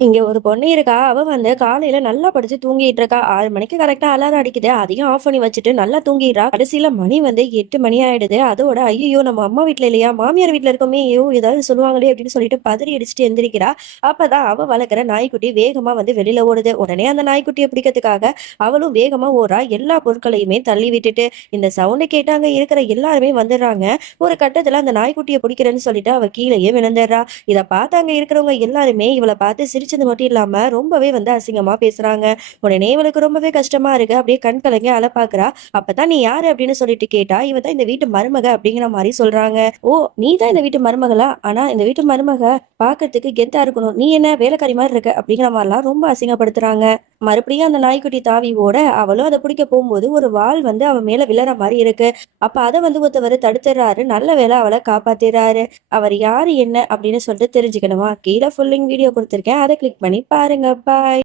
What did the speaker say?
இங்க ஒரு பொண்ணு இருக்கா. அவ வந்து காலையில நல்லா படிச்சு தூங்கிட்டு இருக்கா. ஆறு மணிக்கு கரெக்டா அலாரம் அடிக்குது. அதையும் ஆஃப் பண்ணி வச்சுட்டு நல்லா தூங்கிடுறா. கடைசியில மணி வந்து எட்டு மணி ஆயிடுது. அதோட ஐயோ நம்ம அம்மா வீட்டுல இல்லையா? மாமியார் வீட்டுல இருக்கோமே. ஐயோ ஏதாவது சொல்லுவாங்களே அப்படின்னு சொல்லிட்டு பதறி அடிச்சுட்டு எந்திரிக்கிறா. அப்பதான் அவ வளர்க்குற நாய்க்குட்டி வேகமா வந்து வெளியில ஓடுது. உடனே அந்த நாய்க்குட்டியை பிடிக்கிறதுக்காக அவளும் வேகமா ஓடுறா. எல்லா பொருட்களையுமே தள்ளி விட்டுட்டு இந்த சவுண்டு கேட்டாங்க. இருக்கிற எல்லாருமே வந்துடுறாங்க. ஒரு கட்டத்துல அந்த நாய்க்குட்டியை பிடிக்கிறேன்னு சொல்லிட்டு அவ கீழேயே விழுந்துடுறா. இதை பார்த்து அங்க இருக்கிறவங்க எல்லாருமே இவளை பார்த்து சிரிச்சு சிரிச்சது மட்டும் இல்லாம ரொம்பவே வந்து அசிங்கமா பேசுறாங்க. உடனே இவளுக்கு ரொம்பவே கஷ்டமா இருக்கு. அப்படியே கண் கலங்க அலை பாக்குறா. அப்பதான் நீ யாரு அப்படின்னு சொல்லிட்டு கேட்டா இவ தான் இந்த வீட்டு மருமக அப்படிங்கிற மாதிரி சொல்றாங்க. ஓ நீ தான் இந்த வீட்டு மருமகளா? ஆனா இந்த வீட்டு மருமக பாக்குறதுக்கு கெத்தா இருக்கணும். நீ என்ன வேலைக்காரி மாதிரி இருக்க? அப்படிங்கிற மாதிரிலாம் ரொம்ப அசிங்கப்படுத்துறாங்க. மறுபடியும் அந்த நாய்க்குட்டி தாவி ஓட அவளும் அதை பிடிக்க போகும்போது ஒரு வாள் வந்து அவன் மேல விழற மாதிரி இருக்கு. அப்ப அதை வந்து ஒருத்தவர் தடுத்துறாரு. நல்ல வேலை அவளை காப்பாத்திடுறாரு. அவர் யாரு என்ன அப்படின்னு சொல்லிட்டு தெரிஞ்சுக்கணுமா? கீழே ஃபுல்லிங் வீடியோ கொடுத்துருக்கேன். அதை கிளிக் பண்ணி பாருங்க. பாய்